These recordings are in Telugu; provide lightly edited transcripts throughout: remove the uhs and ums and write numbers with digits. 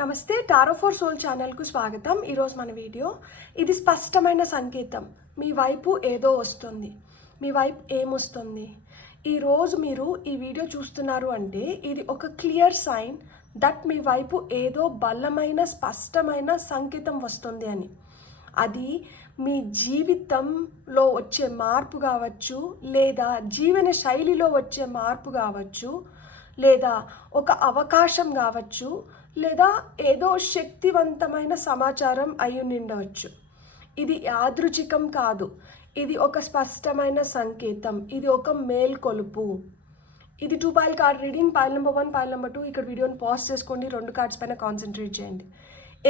నమస్తే టారో ఫర్ సోల్ ఛానల్కు స్వాగతం. ఈరోజు మన వీడియో ఇది స్పష్టమైన సంకేతం. మీ వైపు ఏదో వస్తుంది. మీ వైపు ఏమొస్తుంది? ఈరోజు మీరు ఈ వీడియో చూస్తున్నారు అంటే ఇది ఒక క్లియర్ సైన్ దట్ మీ వైపు ఏదో బలమైన స్పష్టమైన సంకేతం వస్తుంది అని. అది మీ జీవితంలో వచ్చే మార్పు కావచ్చు, లేదా జీవన శైలిలో వచ్చే మార్పు కావచ్చు, లేదా ఒక అవకాశం కావచ్చు, లేదా ఏదో శక్తివంతమైన సమాచారం అయి ఉండవచ్చు. ఇది యాదృచ్ఛికం కాదు. ఇది ఒక స్పష్టమైన సంకేతం. ఇది ఒక మేల్కొలుపు. ఇది 2 pile card reading. Pile number 1, pile number 2. ఇక్కడ వీడియోని పాజ్ చేసుకోండి. 2 కార్డ్స్ పైన కాన్సన్ట్రేట్ చేయండి.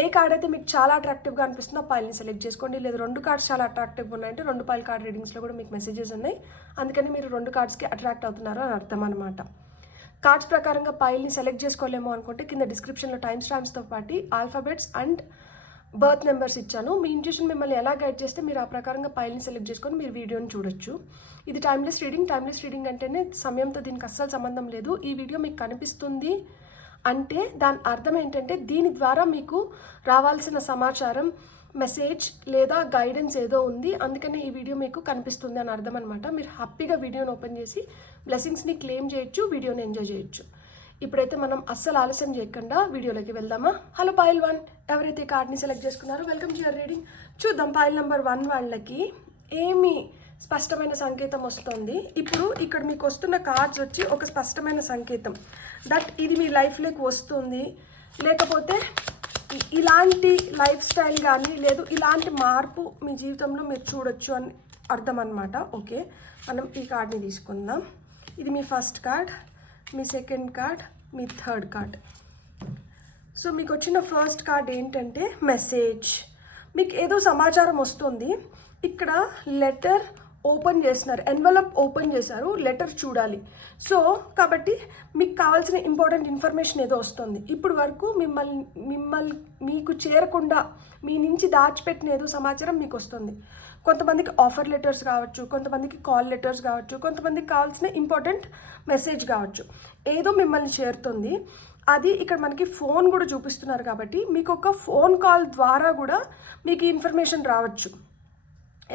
ఏ కార్డ్ అయితే మీకు చాలా అట్రాక్టివ్గా అనిపిస్తుందో ఆ పైల్ని సెలెక్ట్ చేసుకోండి. లేదా 2 కార్డ్స్ చాలా అట్రాక్టివ్గా ఉన్నాయంటే 2 పైల్ కార్డ్ రీడింగ్స్లో కూడా మీకు మెసేజెస్ ఉన్నాయి. అందుకని మీరు 2 కార్డ్స్కి అట్రాక్ట్ అవుతున్నారు అని అర్థం అనమాట. కార్డ్స్ ప్రకారంగా పైల్ని సెలెక్ట్ చేసుకోలేమో అనుకుంటే కింద డిస్క్రిప్షన్లో టైమ్ స్టాంప్స్తో పాటు ఆల్ఫాబెట్స్ అండ్ బర్త్ నెంబర్స్ ఇచ్చాను. మీ ఇంట్యూషన్ మిమ్మల్ని ఎలా గైడ్ చేస్తే మీరు ఆ ప్రకారంగా పైల్ని సెలెక్ట్ చేసుకొని మీరు వీడియోని చూడొచ్చు. ఇది టైమ్లెస్ రీడింగ్. టైమ్లెస్ రీడింగ్ అంటేనే సమయంతో దీనికి అస్సలు సంబంధం లేదు. ఈ వీడియో మీకు కనిపిస్తుంది అంటే దాని అర్థం ఏంటంటే దీని ద్వారా మీకు రావాల్సిన సమాచారం, మెసేజ్ లేదా గైడెన్స్ ఏదో ఉంది. అందుకనే ఈ వీడియో మీకు కనిపిస్తుంది అని అర్థం అనమాట. మీరు హ్యాపీగా వీడియోని ఓపెన్ చేసి బ్లెస్సింగ్స్ని క్లెయిమ్ చేయొచ్చు, వీడియోని ఎంజాయ్ చేయొచ్చు. ఇప్పుడైతే మనం అస్సలు ఆలస్యం చేయకుండా వీడియోలోకి వెళ్దామా? హలో పైల్ 1, ఎవరైతే కార్డ్ని సెలెక్ట్ చేసుకున్నారో వెల్కమ్ టు యువర్ రీడింగ్. చూద్దాం పైల్ నెంబర్ 1 వాళ్ళకి ఏమి స్పష్టమైన సంకేతం వస్తుంది. ఇప్పుడు ఇక్కడ మీకు వస్తున్న కార్డ్స్ వచ్చి ఒక స్పష్టమైన సంకేతం దట్ ఇది మీ లైఫ్లోకి వస్తుంది, లేకపోతే ఇలాంటి లైఫ్ స్టైల్ కానీ లేదు ఇలాంటి మార్పు మీ జీవితంలో మీరు చూడొచ్చు అని అర్థం అనమాట. ఓకే, మనం ఈ కార్డ్ని తీసుకుందాం. ఇది మీ ఫస్ట్ కార్డ్, మీ సెకండ్ కార్డ్, మీ థర్డ్ కార్డ్. సో మీకు వచ్చిన ఫస్ట్ కార్డ్ ఏంటంటే మెసేజ్. మీకు ఏదో సమాచారం వస్తుంది. ఇక్కడ లెటర్ ఓపెన్ చేస్తున్నారు, ఎన్వలప్ ఓపెన్ చేశారు, లెటర్ చూడాలి. సో కాబట్టి మీకు కావాల్సిన ఇంపార్టెంట్ ఇన్ఫర్మేషన్ ఏదో వస్తుంది. ఇప్పుడు వరకు మీకు చేరకుండా మీ నుంచి దాచిపెట్టిన ఏదో సమాచారం మీకు వస్తుంది. కొంతమందికి ఆఫర్ లెటర్స్ కావచ్చు, కొంతమందికి కాల్ లెటర్స్ కావచ్చు, కొంతమందికి కావాల్సిన ఇంపార్టెంట్ మెసేజ్ కావచ్చు. ఏదో మిమ్మల్ని చేరుతుంది. అది ఇక్కడ మనకి ఫోన్ కూడా చూపిస్తున్నారు కాబట్టి మీకు ఒక ఫోన్ కాల్ ద్వారా కూడా మీకు ఇన్ఫర్మేషన్ రావచ్చు.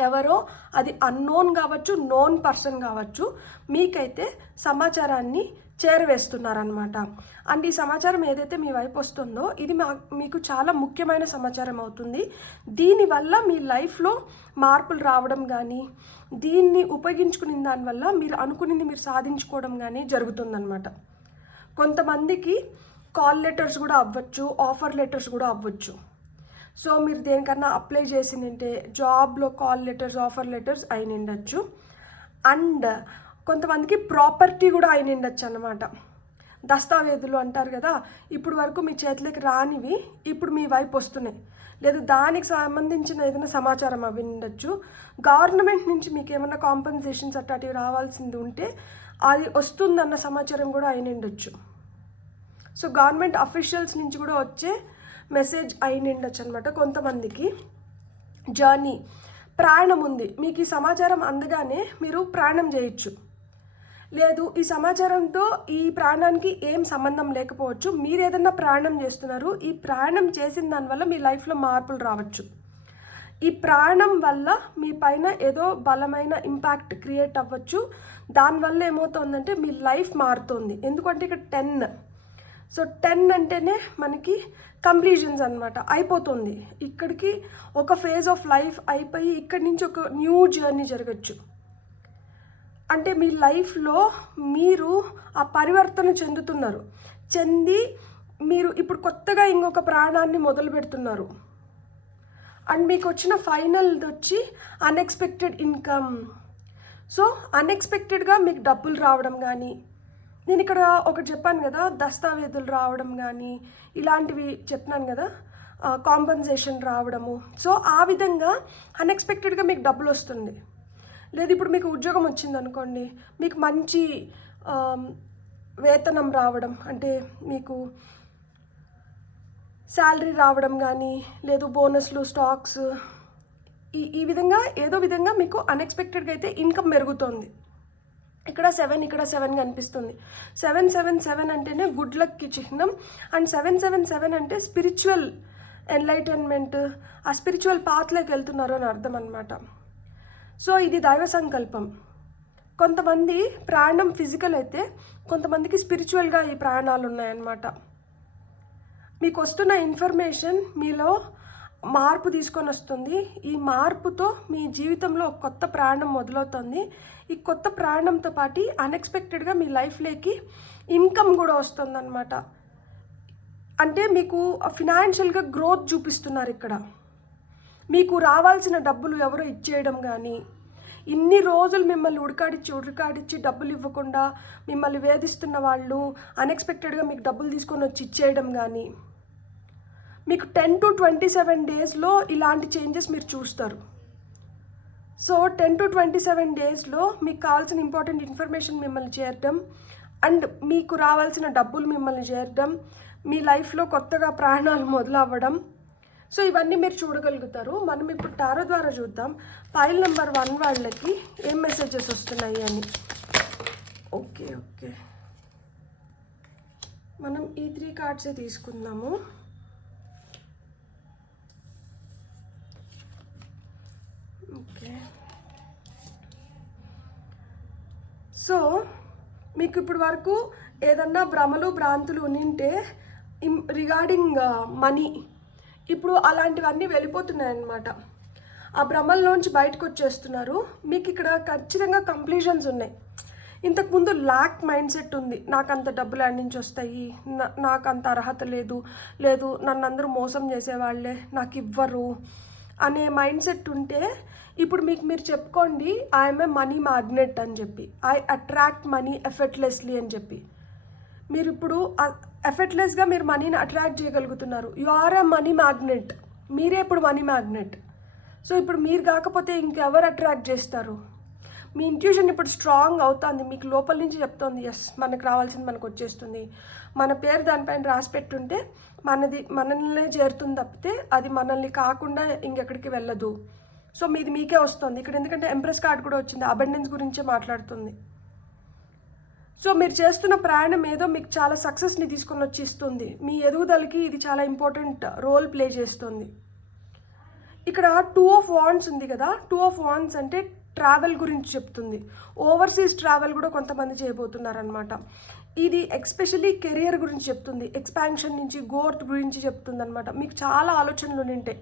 ఎవరో అది అన్నోన్ కావచ్చు, నోన్ పర్సన్ కావచ్చు, మీకైతే సమాచారాన్ని చేరవేస్తున్నారనమాట. అండ్ ఈ సమాచారం ఏదైతే మీ వైపు వస్తుందో ఇది మీకు చాలా ముఖ్యమైన సమాచారం అవుతుంది. దీనివల్ల మీ లైఫ్లో మార్పులు రావడం కానీ, దీన్ని ఉపయోగించుకునే దానివల్ల మీరు అనుకునేది మీరు సాధించుకోవడం కానీ జరుగుతుందన్నమాట. కొంతమందికి కాల్ లెటర్స్ కూడా అవ్వచ్చు, ఆఫర్ లెటర్స్ కూడా అవ్వచ్చు. సో మీరు దేనికన్నా అప్లై చేసిందంటే జాబ్లో కాల్ లెటర్స్, ఆఫర్ లెటర్స్ అయిన ఉండొచ్చు. అండ్ కొంతమందికి ప్రాపర్టీ కూడా అయిన ఉండొచ్చు అన్నమాట. దస్తావేజులు అంటారు కదా, ఇప్పుడు వరకు మీ చేతిలోకి రానివి ఇప్పుడు మీ వైపు వస్తున్నాయి, లేదా దానికి సంబంధించిన ఏదైనా సమాచారం అవి ఉండొచ్చు. గవర్నమెంట్ నుంచి మీకు ఏమైనా కాంపెన్సేషన్స్ అట్లాంటివి రావాల్సింది ఉంటే అది వస్తుందన్న సమాచారం కూడా అయిన ఉండొచ్చు. సో గవర్నమెంట్ అఫీషియల్స్ నుంచి కూడా వచ్చే మెసేజ్ అయిన ఉండొచ్చు అనమాట. కొంతమందికి జర్నీ, ప్రయాణం ఉంది. మీకు ఈ సమాచారం అందగానే మీరు ప్రయాణం చేయొచ్చు. లేదు ఈ సమాచారంతో ఈ ప్రయాణానికి ఏం సంబంధం లేకపోవచ్చు, మీరు ఏదన్నా ప్రయాణం చేస్తున్నారు, ఈ ప్రయాణం చేసిన దానివల్ల మీ లైఫ్లో మార్పులు రావచ్చు. ఈ ప్రయాణం వల్ల మీ పైన ఏదో బలమైన ఇంపాక్ట్ క్రియేట్ అవ్వచ్చు. దానివల్ల ఏమవుతుందంటే మీ లైఫ్ మారుతుంది. ఎందుకంటే ఇక్కడ 10. సో 10 అంటేనే మనకి కంప్లీషన్స్ అనమాట, అయిపోతుంది. ఇక్కడికి ఒక ఫేజ్ ఆఫ్ లైఫ్ అయిపోయి ఇక్కడి నుంచి ఒక న్యూ జర్నీ జరగచ్చు. అంటే మీ లైఫ్లో మీరు ఆ పరివర్తన చెందుతున్నారు. చెంది మీరు ఇప్పుడు కొత్తగా ఇంకొక ప్రయాణాన్ని మొదలు పెడుతున్నారు. అండ్ మీకు వచ్చిన ఫైనల్ది వచ్చి అన్ఎక్స్పెక్టెడ్ ఇన్కమ్. సో అన్ఎక్స్పెక్టెడ్గా మీకు డబ్బులు రావడం కానీ, నేను ఇక్కడ ఒకటి చెప్పాను కదా, దస్తావేజులు రావడం కానీ ఇలాంటివి చెప్పినాను కదా, కాంపెన్సేషన్ రావడము. సో ఆ విధంగా అన్ఎక్స్పెక్టెడ్గా మీకు డబ్బులు వస్తుంది. లేదు ఇప్పుడు మీకు ఉద్యోగం వచ్చింది అనుకోండి, మీకు మంచి వేతనం రావడం, అంటే మీకు శాలరీ రావడం కానీ, లేదు బోనస్లు, స్టాక్స్, ఈ విధంగా ఏదో విధంగా మీకు అన్ఎక్స్పెక్టెడ్గా అయితే ఇన్కమ్ పెరుగుతుంది. ఇక్కడ 7, ఇక్కడ 7 కనిపిస్తుంది. 777 అంటేనే గుడ్ లక్కి చిహ్నం. అండ్ 777 అంటే స్పిరిచువల్ ఎన్లైటన్మెంట్, ఆ స్పిరిచువల్ పాత్లోకి వెళ్తున్నారు అని అర్థం అనమాట. సో ఇది దైవ సంకల్పం. కొంతమంది ప్రాణం ఫిజికల్ అయితే కొంతమందికి స్పిరిచువల్గా ఈ ప్రాణాలు ఉన్నాయన్నమాట. మీకు వస్తున్న ఇన్ఫర్మేషన్ మీలో మార్పు తీసుకొని వస్తుంది. ఈ మార్పుతో మీ జీవితంలో ఒక కొత్త ప్రాణం మొదలవుతుంది. ఈ కొత్త ప్రాణంతో పాటు అన్ఎక్స్పెక్టెడ్గా మీ లైఫ్లోకి ఇన్కమ్ కూడా వస్తుంది అనమాట. అంటే మీకు ఫినాన్షియల్గా గ్రోత్ చూపిస్తున్నారు. ఇక్కడ మీకు రావాల్సిన డబ్బులు ఎవరో ఇచ్చేయడం కానీ, ఇన్ని రోజులు మిమ్మల్ని ఉడకాడిచ్చి డబ్బులు ఇవ్వకుండా మిమ్మల్ని వేధిస్తున్న వాళ్ళు అన్ఎక్స్పెక్టెడ్గా మీకు డబ్బులు తీసుకొని వచ్చి ఇచ్చేయడం కానీ, మీకు 10 to 27 డేస్లో ఇలాంటి చేంజెస్ మీరు చూస్తారు. సో 10 to 27 డేస్లో మీకు కావాల్సిన ఇంపార్టెంట్ ఇన్ఫర్మేషన్ మిమ్మల్ని చేరడం, అండ్ మీకు రావాల్సిన డబ్బులు మిమ్మల్ని చేరడం, మీ లైఫ్లో కొత్తగా ప్రాణాలు మొదలవ్వడం. సో ఇవన్నీ మీరు చూడగలుగుతారు. మనం ఇప్పుడు టారో ద్వారా చూద్దాం పైల్ నెంబర్ 1 వాళ్ళకి ఏం మెసేజెస్ వస్తున్నాయి అని. ఓకే, మనం ఈ 3 కార్డ్సే తీసుకుందాము. ఓకే, సో మీకు ఇప్పుడు వరకు ఏదన్నా భ్రమలు భ్రాంతులు ఉంటే రిగార్డింగ్ మనీ, ఇప్పుడు అలాంటివన్నీ వెళ్ళిపోతున్నాయి అన్నమాట. ఆ భ్రమల్లోంచి బయటకు వచ్చేస్తున్నారు. మీకు ఇక్కడ ఖచ్చితంగా కంప్లీషన్స్ ఉన్నాయి. ఇంతకుముందు ల్యాక్ మైండ్ సెట్ ఉంది. నాకు అంత డబ్బులు ఎక్కడి నుంచి వస్తాయి, నాకు అంత అర్హత లేదు, నన్ను అందరూ మోసం చేసేవాళ్ళే, నాకు ఇవ్వరు అనే మైండ్ సెట్ ఉంటే, ఇప్పుడు మీకు మీరు చెప్పుకోండి ఐఎమ్ ఏ మనీ మ్యాగ్నెట్ అని చెప్పి, ఐ అట్రాక్ట్ మనీ ఎఫర్ట్లెస్లీ అని చెప్పి. మీరు ఇప్పుడు ఎఫర్ట్లెస్గా మీరు మనీని అట్రాక్ట్ చేయగలుగుతున్నారు. You are a money magnet. మీరే ఇప్పుడు మనీ మ్యాగ్నెట్. సో ఇప్పుడు మీరు కాకపోతే ఇంకెవరు అట్రాక్ట్ చేస్తారు? మీ ఇంట్యూషన్ ఇప్పుడు స్ట్రాంగ్ అవుతుంది. మీకు లోపల నుంచి చెప్తోంది ఎస్ మనకు రావాల్సింది మనకు వచ్చేస్తుంది. మన పేరు దానిపైన రాసి పెట్టుంటే మనల్నే చేరుతుంది తప్పితే అది మనల్ని కాకుండా ఇంకెక్కడికి వెళ్ళదు. సో మీది మీకే వస్తుంది ఇక్కడ. ఎందుకంటే ఎంప్రెస్ కార్డ్ కూడా వచ్చింది, అబండెన్స్ గురించే మాట్లాడుతుంది. సో మీరు చేస్తున్న ప్రయాణం ఏదో మీకు చాలా సక్సెస్ని తీసుకొని వచ్చి ఇస్తుంది. మీ ఎదుగుదలకి ఇది చాలా ఇంపార్టెంట్ రోల్ ప్లే చేస్తుంది. ఇక్కడ 2 of Wands ఉంది కదా, 2 of Wands అంటే ట్రావెల్ గురించి చెప్తుంది. ఓవర్సీస్ ట్రావెల్ కూడా కొంతమంది చేయబోతున్నారనమాట. ఇది ఎస్పెషలీ కెరియర్ గురించి చెప్తుంది, ఎక్స్పాన్షన్ నుంచి గ్రోత్ గురించి చెప్తుంది అనమాట. మీకు చాలా ఆలోచనలు ఉంటాయి,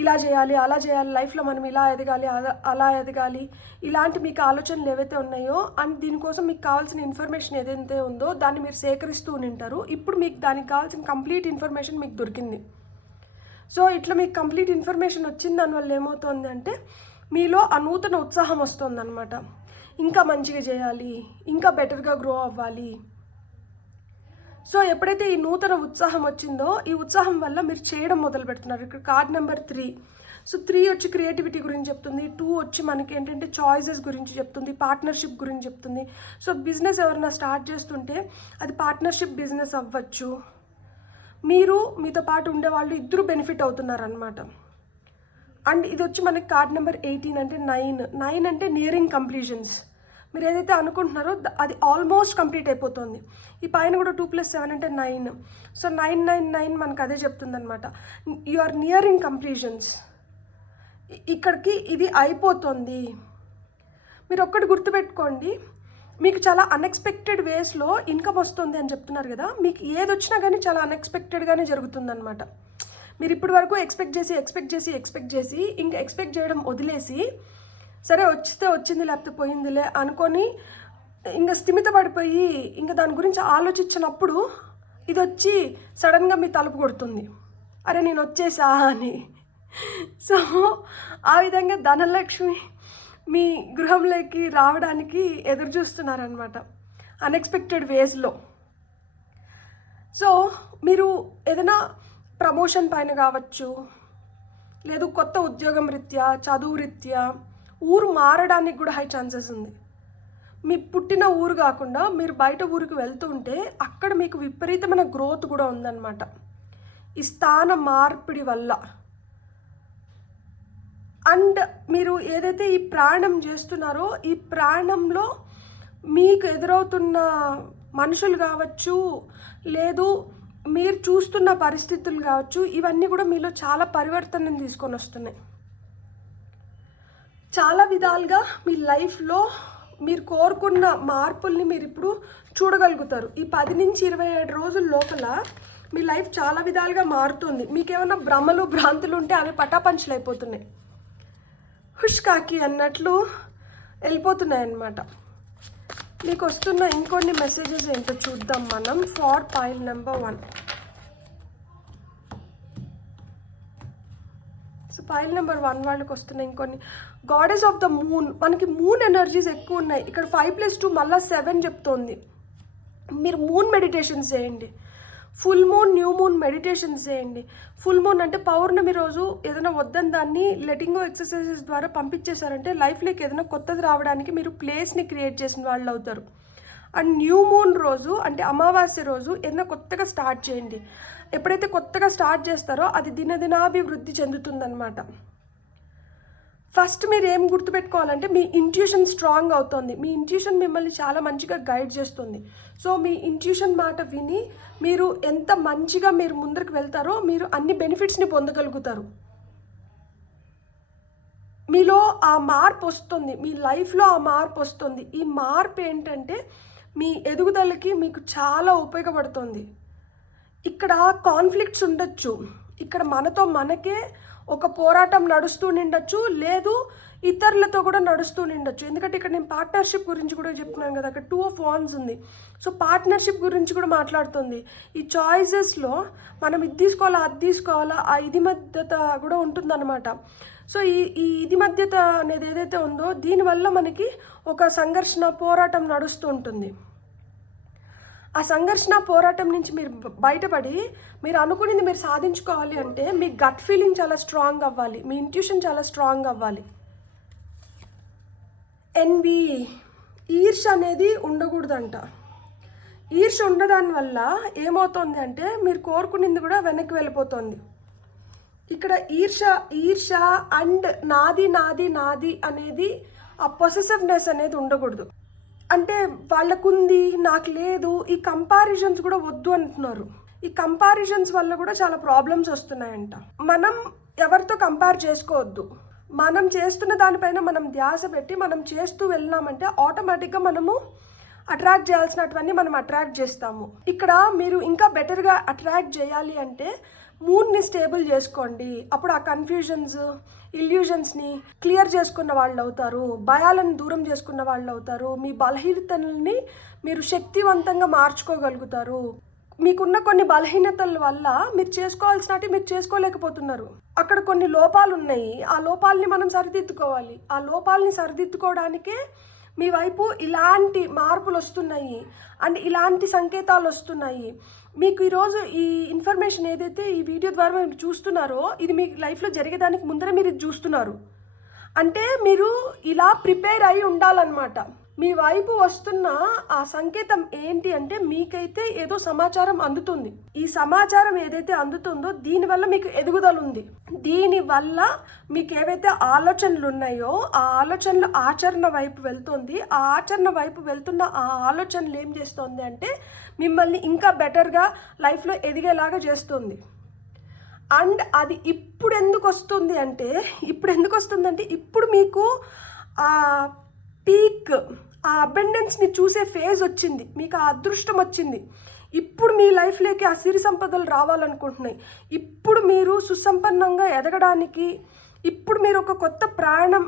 ఇలా చేయాలి అలా చేయాలి, లైఫ్లో మనం ఇలా ఎదగాలి అలా ఎదగాలి, ఇలాంటి మీకు ఆలోచనలు ఏవైతే ఉన్నాయో అండ్ దీనికోసం మీకు కావాల్సిన ఇన్ఫర్మేషన్ ఏదైతే ఉందో దాన్ని మీరు సేకరిస్తూ ఉంటారు. ఇప్పుడు మీకు దానికి కావాల్సిన కంప్లీట్ ఇన్ఫర్మేషన్ మీకు దొరికింది. సో ఇట్లా మీకు కంప్లీట్ ఇన్ఫర్మేషన్ వచ్చిన దానివల్ల ఏమవుతుంది అంటే మీలో ఆ నూతన ఉత్సాహం వస్తుందన్నమాట. ఇంకా మంచిగా చేయాలి, ఇంకా బెటర్గా గ్రో అవ్వాలి. సో ఎప్పుడైతే ఈ నూతన ఉత్సాహం వచ్చిందో ఈ ఉత్సాహం వల్ల మీరు చేయడం మొదలు పెడుతున్నారు. ఇక్కడ కార్డ్ నెంబర్ 3. సో 3 వచ్చి క్రియేటివిటీ గురించి చెప్తుంది, 2 వచ్చి మనకి ఏంటంటే చాయిసెస్ గురించి చెప్తుంది, పార్ట్నర్షిప్ గురించి చెప్తుంది. సో బిజినెస్ ఎవరైనా స్టార్ట్ చేస్తుంటే అది పార్ట్నర్షిప్ బిజినెస్ అవ్వచ్చు. మీరు మీతో పాటు ఉండేవాళ్ళు ఇద్దరు బెనిఫిట్ అవుతున్నారనమాట. అండ్ ఇది వచ్చి మనకి కార్డ్ నెంబర్ 18 అంటే 9 అంటే నియరింగ్ కంప్లీషన్స్. మీరు ఏదైతే అనుకుంటున్నారో అది ఆల్మోస్ట్ కంప్లీట్ అయిపోతుంది. ఈ పైన కూడా 2 + 7 అంటే 9. సో 999 మనకు అదే చెప్తుంది అనమాట. You are nearing completions. ఇక్కడికి ఇది అయిపోతుంది. మీరు ఒక్కటి గుర్తుపెట్టుకోండి, మీకు చాలా అన్ఎక్స్పెక్టెడ్ వేస్లో ఇన్కమ్ వస్తుంది అని చెప్తున్నారు కదా, మీకు ఏది వచ్చినా కానీ చాలా అన్ఎక్స్పెక్టెడ్గానే జరుగుతుందన్నమాట. మీరు ఇప్పటి వరకు ఎక్స్పెక్ట్ చేసి ఇంకా ఎక్స్పెక్ట్ చేయడం వదిలేసి సరే వస్తే వచ్చింది లేకపోతే పోయిందిలే అనుకొని ఇంకా స్థిమిత పడిపోయి ఇంకా దాని గురించి ఆలోచించినప్పుడు ఇది వచ్చి సడన్గా మీ తలుపు కొడుతుంది, అరే నేను వచ్చేసా అని. సో ఆ విధంగా ధనలక్ష్మి మీ గృహంలోకి రావడానికి ఎదురు చూస్తున్నారనమాట అన్ఎక్స్పెక్టెడ్ వేస్లో. సో మీరు ఏదైనా ప్రమోషన్ పైన కావచ్చు, లేదు కొత్త ఉద్యోగం రీత్యా, చదువు రీత్యా ఊరు మారడానికి కూడా హై ఛాన్సెస్ ఉంది. మీ పుట్టిన ఊరు కాకుండా మీరు బయట ఊరికి వెళ్తూ ఉంటే అక్కడ మీకు విపరీతమైన గ్రోత్ కూడా ఉందన్నమాట ఈ స్థాన మార్పిడి వల్ల. అండ్ మీరు ఏదైతే ఈ ప్రాణం చేస్తున్నారో ఈ ప్రాణంలో మీకు ఎదురవుతున్న మనుషులు కావచ్చు, లేదు మీరు చూస్తున్న పరిస్థితులు కావచ్చు, ఇవన్నీ కూడా మీలో చాలా పరివర్తనను తీసుకొని వస్తున్నాయి. చాలా విధాలుగా మీ లైఫ్లో మీరు కోరుకున్న మార్పుల్ని మీరు ఇప్పుడు చూడగలుగుతారు. ఈ 10 నుంచి 27 రోజుల లోపల మీ లైఫ్ చాలా విధాలుగా మారుతుంది. మీకేమైనా భ్రమలు భ్రాంతులు ఉంటే అవి పటాపంచలు అయిపోతున్నాయి, హుష్ కాకి అన్నట్లు వెళ్ళిపోతున్నాయి అన్నమాట. మీకు వస్తున్న ఇంకొన్ని మెసేజెస్ ఏంటో చూద్దాం మనం. For pile number 1. So pile number 1 వాళ్ళకి వస్తున్నాయి ఇంకొన్ని. గాడెస్ ఆఫ్ ద మూన్, మనకి మూన్ ఎనర్జీస్ ఎక్కువ ఉన్నాయి. ఇక్కడ 5+2 మళ్ళీ 7 చెప్తోంది. మీరు మూన్ మెడిటేషన్స్ చేయండి. Full moon, new moon meditations చేయండి. ఫుల్ మూన్ అంటే పౌర్ణమి రోజు ఏదైనా వద్దని దాన్ని లెటింగ్ గో ఎక్సర్సైజెస్ ద్వారా పంపించేశారంటే లైఫ్లోకి ఏదైనా కొత్తది రావడానికి మీరు ప్లేస్ని క్రియేట్ చేసిన వాళ్ళు అవుతారు. అండ్ న్యూ మూన్ రోజు అంటే అమావాస్య రోజు ఏదైనా కొత్తగా స్టార్ట్ చేయండి. ఎప్పుడైతే కొత్తగా స్టార్ట్ చేస్తారో అది దినదినాభివృద్ధి చెందుతుందన్నమాట. ఫస్ట్ మీరు ఏం గుర్తుపెట్టుకోవాలంటే మీ ఇంట్యూషన్ స్ట్రాంగ్ అవుతుంది. మీ ఇంట్యూషన్ మిమ్మల్ని చాలా మంచిగా గైడ్ చేస్తుంది. సో మీ ఇంట్యూషన్ మాట విని మీరు ఎంత మంచిగా మీరు ముందరికి వెళ్తారో మీరు అన్ని బెనిఫిట్స్ని పొందగలుగుతారు. మీలో ఆ మార్పు వస్తుంది, మీ లైఫ్లో ఆ మార్పు వస్తుంది. ఈ మార్పు ఏంటంటే మీ ఎదుగుదలకి మీకు చాలా ఉపయోగపడుతుంది. ఇక్కడ కాన్ఫ్లిక్ట్స్ ఉండొచ్చు, ఇక్కడ మనతో మనకే ఒక పోరాటం నడుస్తూ నిండొచ్చు, లేదు ఇతరులతో కూడా నడుస్తూ నిండొచ్చు. ఎందుకంటే ఇక్కడ నేను పార్ట్నర్షిప్ గురించి కూడా చెప్తున్నాను కదా, అక్కడ 2 of Wands ఉంది. సో పార్ట్నర్షిప్ గురించి కూడా మాట్లాడుతుంది. ఈ చాయిసెస్లో మనం ఇది తీసుకోవాలా అది తీసుకోవాలా, ఆ ఇది మధ్యత కూడా ఉంటుందన్నమాట. సో ఈ ఇది మధ్యత అనేది ఏదైతే ఉందో దీనివల్ల మనకి ఒక సంఘర్షణ పోరాటం నడుస్తూ ఉంటుంది. ఆ సంఘర్షణ పోరాటం నుంచి మీరు బయటపడి మీరు అనుకునేది మీరు సాధించుకోవాలి అంటే మీ గట్ ఫీలింగ్ చాలా స్ట్రాంగ్ అవ్వాలి, మీ ఇంట్యూషన్ చాలా స్ట్రాంగ్ అవ్వాలి. ఎన్వి, ఈర్ష అనేది ఉండకూడదంట. ఈర్ష ఉండదాని వల్ల ఏమవుతుంది అంటే మీరు కోరుకునేది కూడా వెనక్కి వెళ్ళిపోతుంది. ఇక్కడ ఈర్ష అండ్ నాది నాది నాది అనేది ఆ పొసెసివ్నెస్ అనేది ఉండకూడదు. అంటే వాళ్ళకుంది నాకు లేదు, ఈ కంపారిజన్స్ కూడా వద్దు అంటున్నారు. ఈ కంపారిజన్స్ వల్ల కూడా చాలా ప్రాబ్లమ్స్ వస్తున్నాయంట. మనం ఎవరితో కంపేర్ చేసుకోవద్దు. మనం చేస్తున్న దానిపైన మనం ధ్యాస పెట్టి మనం చేస్తూ వెళ్ళినామంటే ఆటోమేటిక్గా మనము అట్రాక్ట్ చేయాల్సినటువన్నీ మనం అట్రాక్ట్ చేస్తాము. ఇక్కడ మీరు ఇంకా బెటర్గా అట్రాక్ట్ చేయాలి అంటే మూడ్ని స్టేబుల్ చేసుకోండి. అప్పుడు ఆ కన్ఫ్యూజన్స్, ఇల్యూజన్స్ని క్లియర్ చేసుకున్న వాళ్ళు అవుతారు, భయాలను దూరం చేసుకున్న వాళ్ళు అవుతారు, మీ బలహీనతల్ని మీరు శక్తివంతంగా మార్చుకోగలుగుతారు. మీకున్న కొన్ని బలహీనతల వల్ల మీరు చేసుకోవాల్సినట్టు మీరు చేసుకోలేకపోతున్నారు. అక్కడ కొన్ని లోపాలు ఉన్నాయి, ఆ లోపాలని మనం సరిదిద్దుకోవాలి. ఆ లోపాలని సరిదిద్దుకోవడానికే మీ వైపు ఇలాంటి మార్పులు వస్తున్నాయి అండ్ ఇలాంటి సంకేతాలు వస్తున్నాయి. మీకు ఈరోజు ఈ ఇన్ఫర్మేషన్ ఏదైతే ఈ వీడియో ద్వారా మీరు చూస్తున్నారో ఇది మీ లైఫ్లో జరిగేదానికి ముందర మీరు ఇది చూస్తున్నారు అంటే మీరు ఇలా ప్రిపేర్ అయి ఉండాలన్నమాట. మీ వైపు వస్తున్న ఆ సంకేతం ఏంటి అంటే మీకైతే ఏదో సమాచారం అందుతుంది. ఈ సమాచారం ఏదైతే అందుతుందో దీనివల్ల మీకు ఎదుగుదల ఉంది. దీనివల్ల మీకు ఏవైతే ఆలోచనలు ఉన్నాయో ఆ ఆలోచనలు ఆచరణ వైపు వెళ్తుంది. ఆ ఆచరణ వైపు వెళ్తున్న ఆ ఆలోచనలు ఏం చేస్తుంది అంటే మిమ్మల్ని ఇంకా బెటర్గా లైఫ్లో ఎదిగేలాగా చేస్తుంది. అండ్ అది ఇప్పుడు ఎందుకు వస్తుంది అంటే ఇప్పుడు మీకు ఆ పీక్, ఆ అబెండెన్స్ని చూసే ఫేజ్ వచ్చింది, మీకు ఆ అదృష్టం వచ్చింది. ఇప్పుడు మీ లైఫ్లోకి ఆ సిరి సంపదలు రావాలనుకుంటున్నాయి. ఇప్పుడు మీరు సుసంపన్నంగా ఎదగడానికి ఇప్పుడు మీరు ఒక కొత్త ప్రయాణం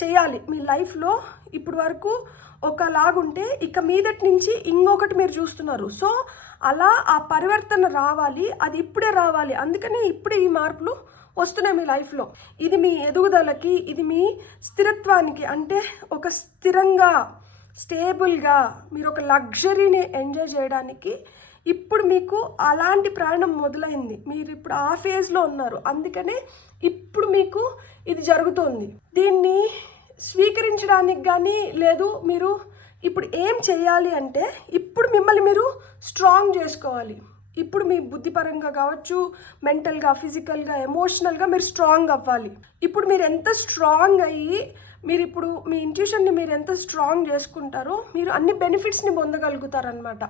చేయాలి మీ లైఫ్లో. ఇప్పుడు వరకు ఒకలాగుంటే ఇక మీదటి నుంచి ఇంకొకటి మీరు చూస్తున్నారు. సో అలా ఆ పరివర్తన రావాలి, అది ఇప్పుడే రావాలి. అందుకనే ఇప్పుడే ఈ మార్పులు వస్తున్నాయి మీ లైఫ్లో. ఇది మీ ఎదుగుదలకి, ఇది మీ స్థిరత్వానికి, అంటే ఒక స్థిరంగా స్టేబుల్గా మీరు ఒక లగ్జరీని ఎంజాయ్ చేయడానికి ఇప్పుడు మీకు అలాంటి ప్రయాణం మొదలైంది. మీరు ఇప్పుడు ఆ ఫేజ్లో ఉన్నారు, అందుకనే ఇప్పుడు మీకు ఇది జరుగుతుంది. దీన్ని స్వీకరించడానికి కానీ లేదు, మీరు ఇప్పుడు ఏం చేయాలి అంటే ఇప్పుడు మిమ్మల్ని మీరు స్ట్రాంగ్ చేసుకోవాలి. ఇప్పుడు మీ బుద్ధిపరంగా కావచ్చు, మెంటల్గా, ఫిజికల్గా, ఎమోషనల్గా మీరు స్ట్రాంగ్ అవ్వాలి. ఇప్పుడు మీరు ఎంత స్ట్రాంగ్ అయ్యి మీరు ఇప్పుడు మీ ఇంట్యూషన్ని మీరు ఎంత స్ట్రాంగ్ చేసుకుంటారో మీరు అన్ని బెనిఫిట్స్ని పొందగలుగుతారనమాట.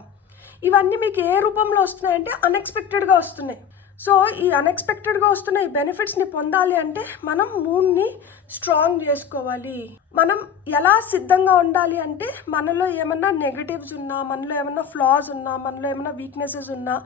ఇవన్నీ మీకు ఏ రూపంలో వస్తున్నాయంటే అన్ఎక్స్పెక్టెడ్గా వస్తున్నాయి. సో ఈ అన్ఎక్స్పెక్టెడ్గా వస్తున్న ఈ బెనిఫిట్స్ని పొందాలి అంటే మనం మూడ్ని స్ట్రాంగ్ చేసుకోవాలి. మనం ఎలా సిద్ధంగా ఉండాలి అంటే మనలో ఏమన్నా నెగటివ్స్ ఉన్నా, మనలో ఏమన్నా ఫ్లాస్ ఉన్నా, మనలో ఏమన్నా వీక్నెసెస్ ఉన్నా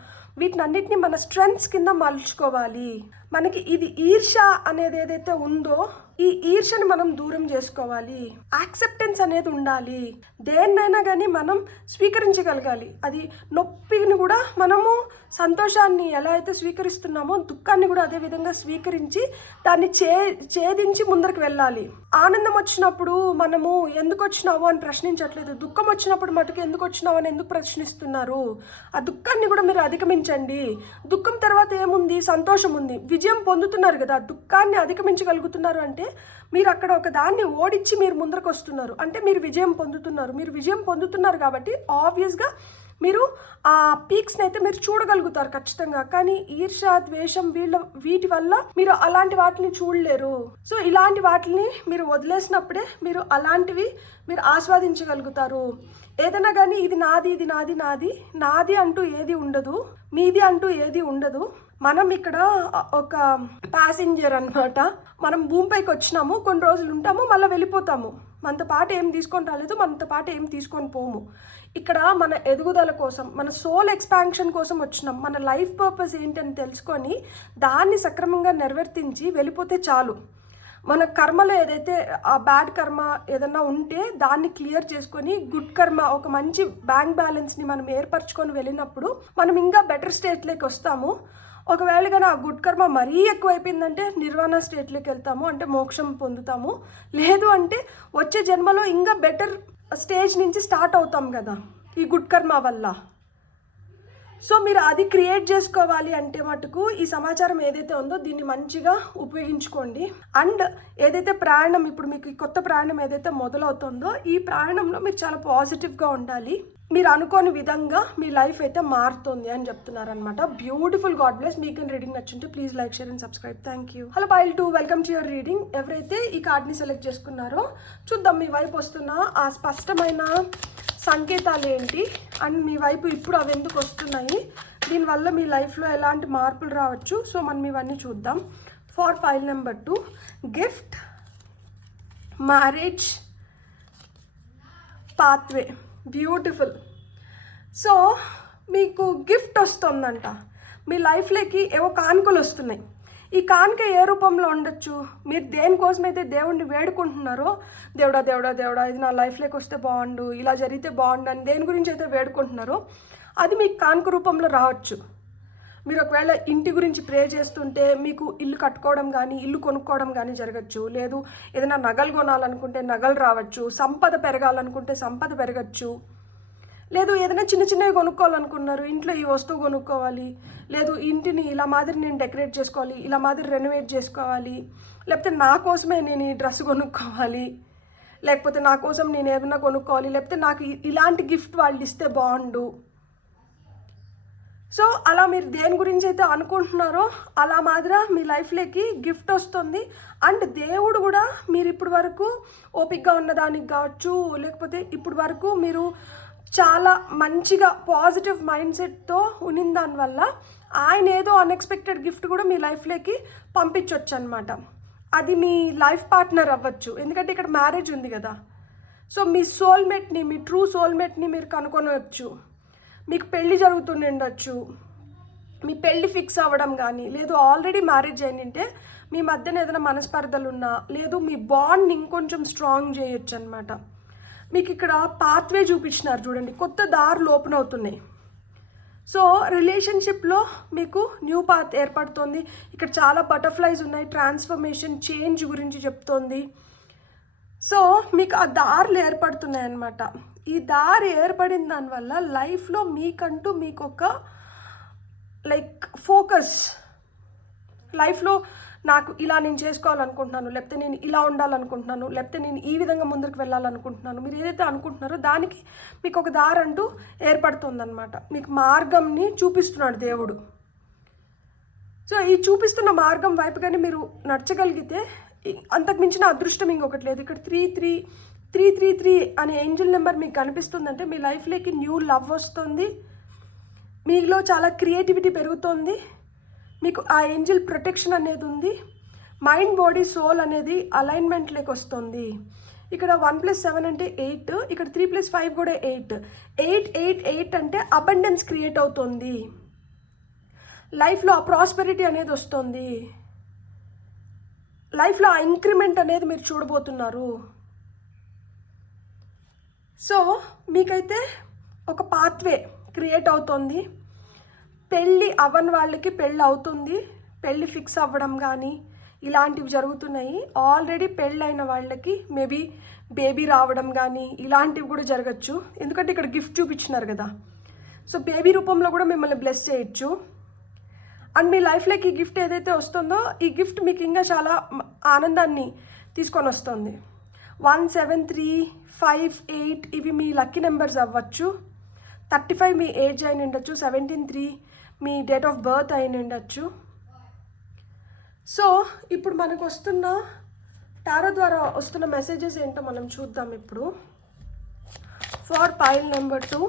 వీటినన్నిటిని మన స్ట్రెంగ్స్ కింద మలుచుకోవాలి. మనకి ఇది ఈర్ష అనేది ఏదైతే ఉందో ఈ ఈర్షని మనం దూరం చేసుకోవాలి. యాక్సెప్టెన్స్ అనేది ఉండాలి. దేన్నైనా కానీ మనం స్వీకరించగలగాలి. అది నొప్పిని కూడా మనము సంతోషాన్ని ఎలా అయితే స్వీకరిస్తున్నామో దుఃఖాన్ని కూడా అదే విధంగా స్వీకరించి దాన్ని ఛేదించి ముందరికి వెళ్ళాలి. ఆనందం వచ్చినప్పుడు మనము ఎందుకు వచ్చినావు అని ప్రశ్నించట్లేదు. దుఃఖం వచ్చినప్పుడు మటుకు ఎందుకు వచ్చినావు అని ఎందుకు ప్రశ్నిస్తున్నారు? ఆ దుఃఖాన్ని కూడా మీరు అధిగమించండి. దుఃఖం తర్వాత ఏముంది? సంతోషం ఉంది. విజయం పొందుతున్నారు కదా. దుఃఖాన్ని అధిగమించగలుగుతున్నారు అంటే మీరు అక్కడ ఒక దాన్ని ఓడించి మీరు ముందరకు వస్తున్నారు అంటే మీరు విజయం పొందుతున్నారు. మీరు విజయం పొందుతున్నారు కాబట్టి ఆబ్వియస్గా మీరు ఆ పీక్స్ని అయితే మీరు చూడగలుగుతారు ఖచ్చితంగా. కానీ ఈర్ష, ద్వేషం వీటి వల్ల మీరు అలాంటి వాటిని చూడలేరు. సో ఇలాంటి వాటిని మీరు వదిలేసినప్పుడే మీరు అలాంటివి మీరు ఆస్వాదించగలుగుతారు. ఏదైనా కానీ ఇది నాది, ఇది నాది, నాది నాది అంటూ ఏది ఉండదు, మీది అంటూ ఏది ఉండదు. మనం ఇక్కడ ఒక ప్యాసింజర్ అనమాట. మనం భూమిపైకి వచ్చినాము, కొన్ని రోజులు ఉంటాము, మళ్ళీ వెళ్ళిపోతాము. మనతో పాటు ఏం తీసుకొని రాలేదు, మనతో పాటు ఏం తీసుకొని పోము. ఇక్కడ మన ఎదుగుదల కోసం, మన సోల్ ఎక్స్పాన్షన్ కోసం వచ్చినాం. మన లైఫ్ పర్పస్ ఏంటని తెలుసుకొని దాన్ని సక్రమంగా నెరవేర్తించి వెళ్ళిపోతే చాలు. మన కర్మలో ఏదైతే ఆ బ్యాడ్ కర్మ ఏదన్నా ఉంటే దాన్ని క్లియర్ చేసుకొని గుడ్ కర్మ, ఒక మంచి బ్యాంక్ బ్యాలెన్స్ని మనం ఏర్పరచుకొని వెళ్ళినప్పుడు మనం ఇంకా బెటర్ స్టేట్లోకి వస్తాము. ఒకవేళ కానీ ఆ గుడ్ కర్మ మరీ ఎక్కువైపోయిందంటే నిర్వాణ స్టేట్లోకి వెళ్తాము, అంటే మోక్షం పొందుతాము. లేదు అంటే వచ్చే జన్మలో ఇంకా బెటర్ స్టేజ్ నుంచి స్టార్ట్ అవుతాం కదా ఈ గుడ్ కర్మ వల్ల. సో మీరు అది క్రియేట్ చేసుకోవాలి అంటే మటుకు ఈ సమాచారం ఏదైతే ఉందో దీన్ని మంచిగా ఉపయోగించుకోండి. అండ్ ఏదైతే ప్రయాణం ఇప్పుడు మీకు ఈ కొత్త ప్రయాణం ఏదైతే మొదలవుతుందో ఈ ప్రయాణంలో మీరు చాలా పాజిటివ్గా ఉండాలి. మీరు అనుకోని విధంగా మీ లైఫ్ అయితే మారుతుంది అని చెప్తున్నారనమాట. బ్యూటిఫుల్. God bless. మీకు రీడింగ్ నచ్చుంటే please like, share and subscribe. Thank you. Hello pile 2, welcome to your reading. ఎవరైతే ఈ కార్డ్ని సెలెక్ట్ చేసుకున్నారో చూద్దాం మీ వైపు వస్తున్న ఆ స్పష్టమైన సంకేతాలు ఏంటి అండ్ మీ వైపు ఇప్పుడు అవి ఎందుకు వస్తున్నాయి, దీనివల్ల మీ లైఫ్లో ఎలాంటి మార్పులు రావచ్చు. సో మనం ఇవన్నీ చూద్దాం. For file number 2, gift, marriage, pathway. Beautiful. So మీకు గిఫ్ట్ వస్తుందంట. మీ లైఫ్లోకి ఏవో కానుకలు వస్తున్నాయి. ఈ కానుక ఏ రూపంలో ఉండొచ్చు? మీరు దేనికోసమైతే దేవుణ్ణి వేడుకుంటున్నారో, దేవుడా దేవుడా దేవుడా ఇది నా లైఫ్లోకి వస్తే బాగుండు, ఇలా జరిగితే బాగుండు అని దేని గురించి అయితే వేడుకుంటున్నారో అది మీకు కానుక రూపంలో రావచ్చు. మీరు ఒకవేళ ఇంటి గురించి ప్రే చేస్తుంటే మీకు ఇల్లు కట్టుకోవడం కానీ ఇల్లు కొనుక్కోవడం కానీ జరగచ్చు. లేదు ఏదైనా నగలు కొనాలనుకుంటే నగలు రావచ్చు. సంపద పెరగాలనుకుంటే సంపద పెరగచ్చు. లేదు ఏదైనా చిన్న చిన్నవి కొనుక్కోవాలనుకున్నారు, ఇంట్లో ఈ వస్తువు కొనుక్కోవాలి, లేదు ఇంటిని ఇలా మాదిరి నేను డెకరేట్ చేసుకోవాలి, ఇలా మాదిరి రెనోవేట్ చేసుకోవాలి, లేకపోతే నా కోసమే నేను ఈ డ్రెస్ కొనుక్కోవాలి, లేకపోతే నా కోసం నేను ఏదైనా కొనుక్కోవాలి, లేకపోతే నాకు ఇలాంటి గిఫ్ట్ వాళ్ళు ఇస్తే బాగుండు. సో అలా మీరు దేని గురించి అయితే అనుకుంటున్నారో అలా మాదిరా మీ లైఫ్లోకి గిఫ్ట్ వస్తుంది. అండ్ దేవుడు కూడా మీరు ఇప్పుడు వరకు ఓపికగా ఉన్నదానికి కావచ్చు, లేకపోతే ఇప్పుడు వరకు మీరు చాలా మంచిగా పాజిటివ్ మైండ్ సెట్తో ఉన్న దానివల్ల ఆయన ఏదో అన్ఎక్స్పెక్టెడ్ గిఫ్ట్ కూడా మీ లైఫ్లోకి పంపించవచ్చు అనమాట. అది మీ లైఫ్ పార్ట్నర్ అవ్వచ్చు, ఎందుకంటే ఇక్కడ మ్యారేజ్ ఉంది కదా. సో మీ సోల్మేట్ని, మీ ట్రూ సోల్మేట్ని మీరు కనుక్కొనవచ్చు. మీకు పెళ్ళి జరుగుతుండి ఉండొచ్చు, మీ పెళ్ళి ఫిక్స్ అవ్వడం కానీ, లేదు ఆల్రెడీ మ్యారేజ్ అయిందంటే మీ మధ్యన ఏదైనా మనస్పర్ధలు ఉన్నా, లేదు మీ బాండ్ని ఇంకొంచెం స్ట్రాంగ్ చేయొచ్చు అనమాట. మీకు ఇక్కడ పాత్వే చూపించినారు చూడండి, కొత్త దారులు ఓపెన్ అవుతున్నాయి. సో రిలేషన్షిప్లో మీకు న్యూ పాత్ ఏర్పడుతుంది. ఇక్కడ చాలా బటర్ఫ్లైస్ ఉన్నాయి, ట్రాన్స్ఫర్మేషన్, చేంజ్ గురించి చెప్తోంది. సో మీకు ఆ దారులు ఏర్పడుతున్నాయి అన్నమాట. ఈ దారి ఏర్పడిన దానివల్ల లైఫ్లో మీకంటూ మీకు ఒక ఫోకస్, లైఫ్లో నాకు ఇలా నేను చేసుకోవాలనుకుంటున్నాను, లేకపోతే నేను ఇలా ఉండాలనుకుంటున్నాను, లేకపోతే నేను ఈ విధంగా ముందుకు వెళ్ళాలనుకుంటున్నాను, మీరు ఏదైతే అనుకుంటున్నారో దానికి మీకు ఒక దారి అంటూ ఏర్పడుతుందన్నమాట. మీకు మార్గంని చూపిస్తున్నాడు దేవుడు. సో ఈ చూపిస్తున్న మార్గం వైపు కానీ మీరు నడచగలిగితే అంతకు మించిన అదృష్టం ఇంకొకటి లేదు. ఇక్కడ 333 అనే ఏంజల్ నెంబర్ మీకు కనిపిస్తుందంటే మీ లైఫ్లోకి న్యూ లవ్ వస్తుంది, మీలో చాలా క్రియేటివిటీ పెరుగుతుంది, మీకు ఆ ఏంజల్ ప్రొటెక్షన్ అనేది ఉంది, మైండ్ బాడీ సోల్ అనేది అలైన్మెంట్లోకి వస్తుంది. ఇక్కడ 1+7 అంటే 8, ఇక్కడ 3+5 కూడా 8. 8 అంటే అబండెన్స్ క్రియేట్ అవుతుంది, లైఫ్లో ఆ ప్రాస్పెరిటీ అనేది వస్తుంది, లైఫ్లో ఆ ఇంక్రిమెంట్ అనేది మీరు చూడబోతున్నారు. సో మీకైతే ఒక పాత్వే క్రియేట్ అవుతుంది. పెళ్ళి అవ్వని వాళ్ళకి పెళ్ళి అవుతుంది, పెళ్ళి ఫిక్స్ అవ్వడం కానీ ఇలాంటివి జరుగుతున్నాయి. ఆల్రెడీ పెళ్ళైన వాళ్ళకి మేబీ బేబీ రావడం కానీ ఇలాంటివి కూడా జరగచ్చు, ఎందుకంటే ఇక్కడ గిఫ్ట్ చూపించినారు కదా. సో బేబీ రూపంలో కూడా మిమ్మల్ని బ్లెస్ చేయొచ్చు. అండ్ మీ లైఫ్లోకి ఈ గిఫ్ట్ ఏదైతే వస్తుందో ఈ గిఫ్ట్ మీకు ఇంకా చాలా ఆనందాన్ని తీసుకొని వస్తుంది. 1, 7, 3, 5, 8 ఇవి మీ లక్కీ నెంబర్స్ అవ్వచ్చు. 35 మీ ఏజ్ అయిన ఉండొచ్చు, 17, 3 మీ డేట్ ఆఫ్ బర్త్ అయిన ఉండొచ్చు. సో ఇప్పుడు మనకు వస్తున్న టారో ద్వారా వస్తున్న మెసేజెస్ ఏంటో మనం చూద్దాం. ఇప్పుడు ఫర్ పైల్ నెంబర్ 2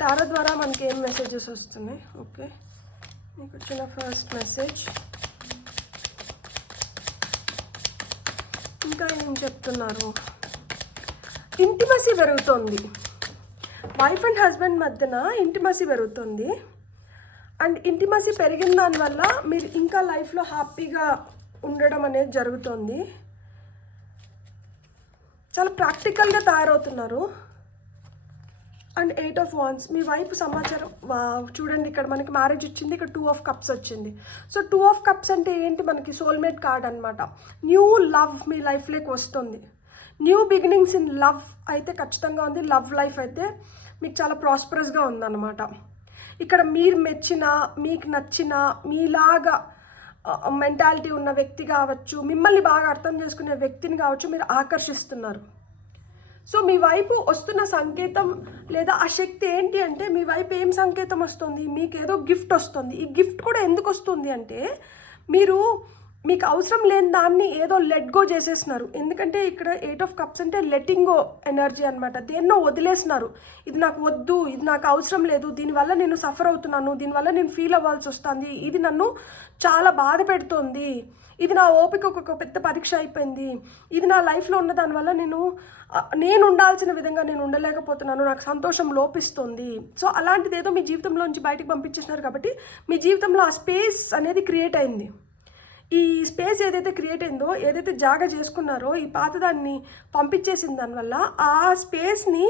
టారో ద్వారా మనకి ఏం మెసేజెస్ వస్తున్నాయి. ఓకే, మీకు వచ్చిన ఫస్ట్ మెసేజ్ ఇంకా ఏం చెప్తున్నారు. ఇంటిమసీ పెరుగుతుంది, వైఫ్ అండ్ హస్బెండ్ మధ్యన ఇంటిమసీ పెరుగుతుంది. అండ్ ఇంటిమసీ పెరిగిన దానివల్ల మీరు ఇంకా లైఫ్లో హ్యాపీగా ఉండడం అనేది జరుగుతుంది. చాలా ప్రాక్టికల్గా తయారవుతున్నారు. అండ్ 8 of Wands మీ వైపు సమాచారం. చూడండి, ఇక్కడ మనకి మ్యారేజ్ వచ్చింది, ఇక్కడ 2 of Cups వచ్చింది. సో 2 of Cups అంటే ఏంటి, మనకి సోల్మేట్ కార్డ్ అనమాట. న్యూ లవ్ మీ లైఫ్లోకి వస్తుంది, న్యూ బిగినింగ్స్ ఇన్ లవ్ అయితే ఖచ్చితంగా ఉంది. లవ్ లైఫ్ అయితే మీకు చాలా ప్రాస్పరస్గా ఉందన్నమాట. ఇక్కడ మీరు మెచ్చిన, మీకు నచ్చిన, మీలాగా మెంటాలిటీ ఉన్న వ్యక్తి కావచ్చు, మిమ్మల్ని బాగా అర్థం చేసుకునే వ్యక్తిని కావచ్చు మీరు ఆకర్షిస్తున్నారు. సో మీ వైపు వస్తున్న సంకేతం లేదా ఆ శక్తి ఏంటి అంటే, మీ వైపు ఏం సంకేతం వస్తుంది, మీకు ఏదో గిఫ్ట్ వస్తుంది. ఈ గిఫ్ట్ కూడా ఎందుకు వస్తుంది అంటే, మీకు అవసరం లేని దాన్ని ఏదో లెట్ గో చేసేస్తున్నారు. ఎందుకంటే ఇక్కడ 8 of Cups అంటే లెట్టింగ్ గో ఎనర్జీ అనమాట. దేన్నో వదిలేస్తున్నారు. ఇది నాకు వద్దు, ఇది నాకు అవసరం లేదు, దీనివల్ల నేను సఫర్ అవుతున్నాను, దీనివల్ల నేను ఫీల్ అవ్వాల్సి వస్తుంది, ఇది నన్ను చాలా బాధ పెడుతోంది, ఇది నా ఓపిక ఒక పెద్ద పరీక్ష అయిపోయింది, ఇది నా లైఫ్లో ఉన్న దానివల్ల నేను ఉండాల్సిన విధంగా నేను ఉండలేకపోతున్నాను, నాకు సంతోషం లోపిస్తుంది. సో అలాంటిది ఏదో మీ జీవితంలోంచి బయటకు పంపించేసినారు కాబట్టి మీ జీవితంలో ఆ స్పేస్ అనేది క్రియేట్ అయింది. ఈ స్పేస్ ఏదైతే క్రియేట్ అయిందో, ఏదైతే జాగా చేసుకున్నారో, ఈ పాతదాన్ని పంపించేసిన దానివల్ల ఆ స్పేస్ని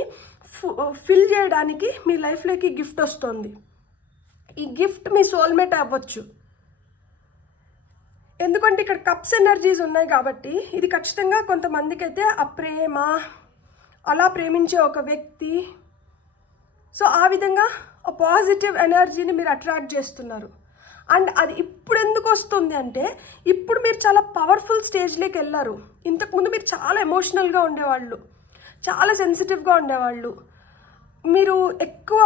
ఫిల్ చేయడానికి మీ లైఫ్లోకి గిఫ్ట్ వస్తుంది. ఈ గిఫ్ట్ మీ సోల్మేట్ అవ్వచ్చు, ఎందుకంటే ఇక్కడ కప్స్ ఎనర్జీస్ ఉన్నాయి కాబట్టి ఇది ఖచ్చితంగా కొంతమందికి అయితే ఆ ప్రేమ, అలా ప్రేమించే ఒక వ్యక్తి. సో ఆ విధంగా ఆ పాజిటివ్ ఎనర్జీని మీరు అట్రాక్ట్ చేస్తున్నారు. అండ్ అది ఇప్పుడు ఎందుకు వస్తుంది అంటే, ఇప్పుడు మీరు చాలా పవర్ఫుల్ స్టేజ్లోకి వెళ్ళారు. ఇంతకుముందు మీరు చాలా ఎమోషనల్గా ఉండేవాళ్ళు, చాలా సెన్సిటివ్గా ఉండేవాళ్ళు. మీరు ఎక్కువ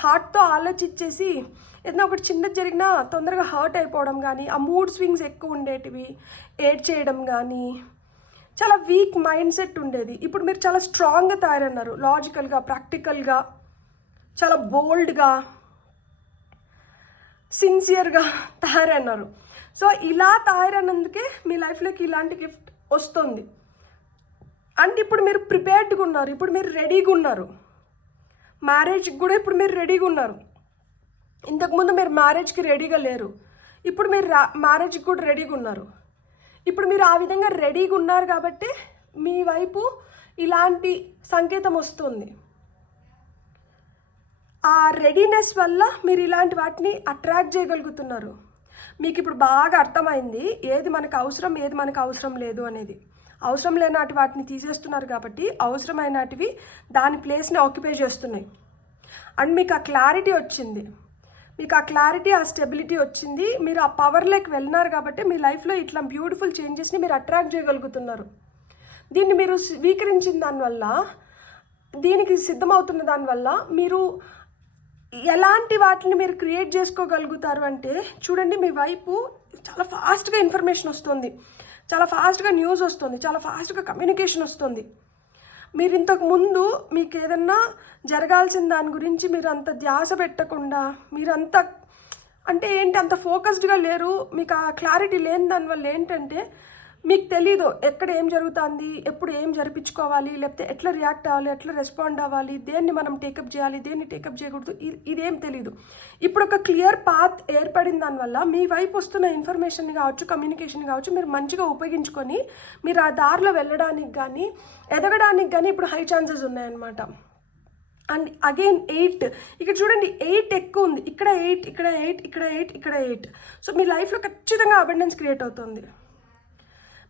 హార్ట్తో ఆలోచించేసి ఏదైనా ఒకటి చిన్నది జరిగినా తొందరగా హర్ట్ అయిపోవడం కానీ, ఆ మూడ్ స్వింగ్స్ ఎక్కువ ఉండేటివి, ఏడ్ చేయడం కానీ, చాలా వీక్ మైండ్ సెట్ ఉండేది. ఇప్పుడు మీరు చాలా స్ట్రాంగ్గా తయారన్నారు, లాజికల్గా, ప్రాక్టికల్గా, చాలా బోల్డ్గా, సిన్సియర్గా తయారన్నారు. సో ఇలా తయారైనందుకే మీ లైఫ్లోకి ఇలాంటి గిఫ్ట్ వస్తుంది. అంటే ఇప్పుడు మీరు ప్రిపేర్డ్గా ఉన్నారు, ఇప్పుడు మీరు రెడీగా ఉన్నారు, మ్యారేజ్కి కూడా ఇప్పుడు మీరు రెడీగా ఉన్నారు. ఇంతకుముందు మీరు మ్యారేజ్కి రెడీగా లేరు, ఇప్పుడు మీరు మ్యారేజ్కి కూడా రెడీగా ఉన్నారు. ఇప్పుడు మీరు ఆ విధంగా రెడీగా ఉన్నారు కాబట్టి మీ వైపు ఇలాంటి సంకేతం వస్తుంది. ఆ రెడీనెస్ వల్ల మీరు ఇలాంటి వాటిని అట్రాక్ట్ చేయగలుగుతున్నారు. మీకు ఇప్పుడు బాగా అర్థమైంది ఏది మనకు అవసరం, ఏది మనకు అవసరం లేదు అనేది. అవసరం లేనాటి వాటిని తీసేస్తున్నారు కాబట్టి అవసరమైనటివి దాని ప్లేస్ని ఆక్యుపై చేస్తున్నాయి. అండ్ మీకు ఆ క్లారిటీ వచ్చింది, మీకు ఆ క్లారిటీ, ఆ స్టెబిలిటీ వచ్చింది. మీరు ఆ పవర్లోకి వెళ్ళినారు కాబట్టి మీ లైఫ్లో ఇట్లా బ్యూటిఫుల్ చేంజెస్ని మీరు అట్రాక్ట్ చేయగలుగుతున్నారు. దీన్ని మీరు స్వీకరించిన దానివల్ల, దీనికి సిద్ధమవుతున్న దానివల్ల మీరు ఎలాంటి వాటిని మీరు క్రియేట్ చేసుకోగలుగుతారు అంటే, చూడండి మీ వైపు చాలా ఫాస్ట్గా ఇన్ఫర్మేషన్ వస్తుంది, చాలా ఫాస్ట్గా న్యూస్ వస్తుంది, చాలా ఫాస్ట్గా కమ్యూనికేషన్ వస్తుంది. మీరు ఇంతకు ముందు మీకు ఏదన్నా జరగాల్సిన దాని గురించి మీరు అంత ధ్యాస పెట్టకుండా, మీరంత అంటే ఏంటి అంత ఫోకస్డ్గా లేరు, మీకు ఆ క్లారిటీ లేని దానివల్ల ఏంటంటే మీకు తెలీదు ఎక్కడ ఏం జరుగుతుంది, ఎప్పుడు ఏం జరిపించుకోవాలి, లేకపోతే ఎట్లా రియాక్ట్ అవ్వాలి, ఎట్లా రెస్పాండ్ అవ్వాలి, దేన్ని మనం టేకప్ చేయాలి, దేన్ని టేకప్ చేయకూడదు, ఇదేం తెలీదు. ఇప్పుడు ఒక క్లియర్ పాత్ ఏర్పడిన దానివల్ల మీ వైపు వస్తున్న ఇన్ఫర్మేషన్ కావచ్చు, కమ్యూనికేషన్ కావచ్చు, మీరు మంచిగా ఉపయోగించుకొని మీరు ఆ దారిలో వెళ్ళడానికి కానీ ఎదగడానికి కానీ ఇప్పుడు హై ఛాన్సెస్ ఉన్నాయన్నమాట. అండ్ అగైన్ 8 ఇక్కడ చూడండి, 8 ఎక్కువ ఉంది, ఇక్కడ 8, ఇక్కడ 8, ఇక్కడ 8, ఇక్కడ 8. సో మీ లైఫ్లో ఖచ్చితంగా అబండెన్స్ క్రియేట్ అవుతుంది.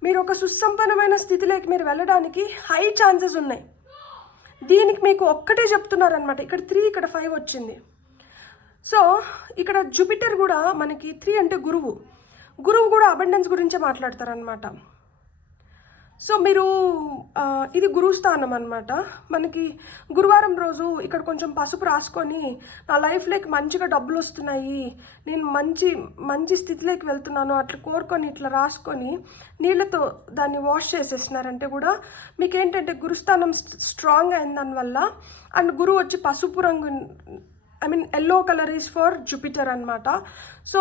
మీరు ఒక సుసంపన్నమైన స్థితిలోకి మీరు వెళ్ళడానికి హై ఛాన్సెస్ ఉన్నాయి. దీనికి మీకు ఒక్కటే చెప్తున్నారనమాట. ఇక్కడ 3, ఇక్కడ 5 వచ్చింది. సో ఇక్కడ జూపిటర్ కూడా మనకి 3 అంటే గురువు కూడా అబండెన్స్ గురించే మాట్లాడతారనమాట. సో మీరు ఇది గురుస్థానం అనమాట. మనకి గురువారం రోజు ఇక్కడ కొంచెం పసుపు రాసుకొని నా లైఫ్లోకి మంచిగా డబ్బులు వస్తున్నాయి, నేను మంచి స్థితిలోకి వెళ్తున్నాను అట్లా కోరుకొని ఇట్లా రాసుకొని నీళ్ళతో దాన్ని వాష్ చేసేసినారంటే కూడా మీకు ఏంటంటే గురుస్థానం స్ట్రాంగ్ అయిన దానివల్ల. అండ్ గురువు వచ్చి పసుపు రంగు, yellow colour is for Jupiter అనమాట. సో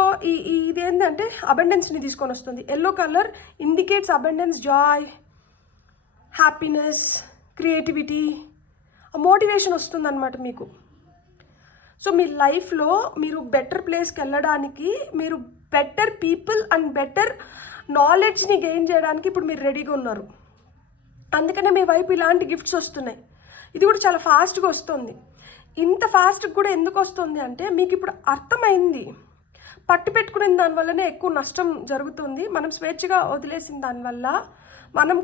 ఇదేంటంటే అబండెన్స్ని తీసుకొని వస్తుంది. Yellow colour indicates abundance, Joy, happiness, creativity, motivation వస్తుందన్నమాట మీకు. సో మీ లైఫ్లో మీరు బెటర్ ప్లేస్కి వెళ్ళడానికి, మీరు బెటర్ పీపుల్ అండ్ బెటర్ నాలెడ్జ్ని గెయిన్ చేయడానికి ఇప్పుడు మీరు రెడీగా ఉన్నారు. అందుకనే మీ వైపు ఇలాంటి గిఫ్ట్స్ వస్తున్నాయి. ఇది కూడా చాలా ఫాస్ట్గా వస్తుంది. ఇంత ఫాస్ట్గా కూడా ఎందుకు వస్తుంది అంటే మీకు ఇప్పుడు అర్థమైంది, పట్టు పెట్టుకునే దానివల్లనే ఎక్కువ నష్టం జరుగుతుంది. మనం స్వేచ్ఛగా వదిలేసిన దానివల్ల, మనం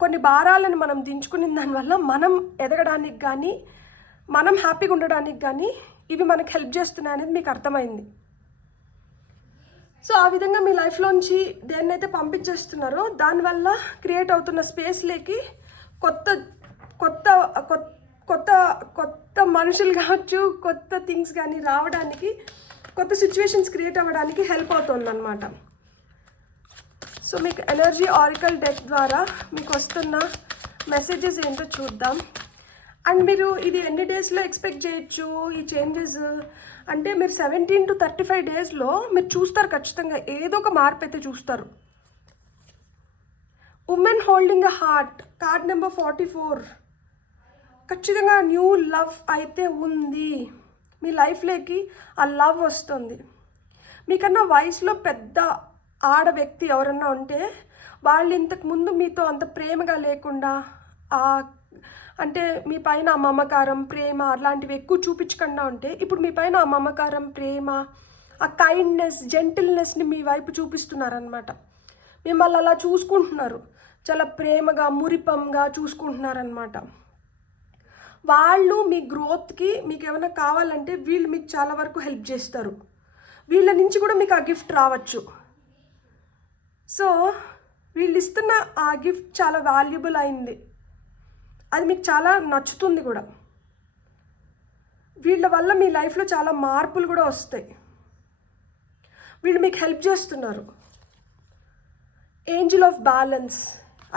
కొన్ని భారాలను మనం దించుకునే దానివల్ల మనం ఎదగడానికి కానీ మనం హ్యాపీగా ఉండడానికి కానీ ఇవి మనకు హెల్ప్ చేస్తున్నాయి అనేది మీకు అర్థమైంది. సో ఆ విధంగా మీ లైఫ్లోంచి దేన్నైతే పంపించేస్తున్నారో దానివల్ల క్రియేట్ అవుతున్న స్పేస్లోకి కొత్త కొత్త కొత్త కొత్త మనుషులు కావచ్చు, కొత్త థింగ్స్ కానీ రావడానికి, కొత్త సిచ్యువేషన్స్ క్రియేట్ అవ్వడానికి హెల్ప్ అవుతుంది అనమాట. సో మీకు ఎనర్జీ ఆరికల్ డెక్ ద్వారా మీకు వస్తున్న మెసేజెస్ ఏంటో చూద్దాం. అండ్ మీరు ఇది ఎన్ని డేస్లో ఎక్స్పెక్ట్ చేయొచ్చు ఈ చేంజెస్ అంటే, మీరు 17 to 35 డేస్లో మీరు చూస్తారు ఖచ్చితంగా, ఏదో ఒక మార్పు అయితే చూస్తారు. ఉమెన్ హోల్డింగ్ అ హార్ట్, కార్డ్ నెంబర్ 44. ఖచ్చితంగా న్యూ లవ్ అయితే ఉంది మీ లైఫ్లోకి. ఆ లవ్ వస్తుంది. మీకన్నా వయసులో పెద్ద ఆడ వ్యక్తి ఎవరన్నా ఉంటే వాళ్ళు ఇంతకుముందు మీతో అంత ప్రేమగా లేకుండా, అంటే మీ పైన ఆ మమకారం, ప్రేమ అలాంటివి ఎక్కువ చూపించకుండా ఉంటే ఇప్పుడు మీ పైన ఆ మమకారం, ప్రేమ, ఆ కైండ్నెస్, జెంటిల్నెస్ని మీ వైపు చూపిస్తున్నారనమాట. మిమ్మల్ని అలా చూసుకుంటున్నారు, చాలా ప్రేమగా మురిపంగా చూసుకుంటున్నారనమాట. వాళ్ళు మీ గ్రోత్కి మీకు ఏమైనా కావాలంటే వీళ్ళు మీకు చాలా వరకు హెల్ప్ చేస్తారు. వీళ్ళ నుంచి కూడా మీకు ఆ గిఫ్ట్ రావచ్చు. సో వీళ్ళు ఇస్తున్న ఆ గిఫ్ట్ చాలా వాల్యుబుల్ అయింది, అది మీకు చాలా నచ్చుతుంది కూడా. వీళ్ళ వల్ల మీ లైఫ్లో చాలా మార్పులు కూడా వస్తాయి. వీళ్ళు మీకు హెల్ప్ చేస్తున్నారు. ఏంజిల్ ఆఫ్ బ్యాలెన్స్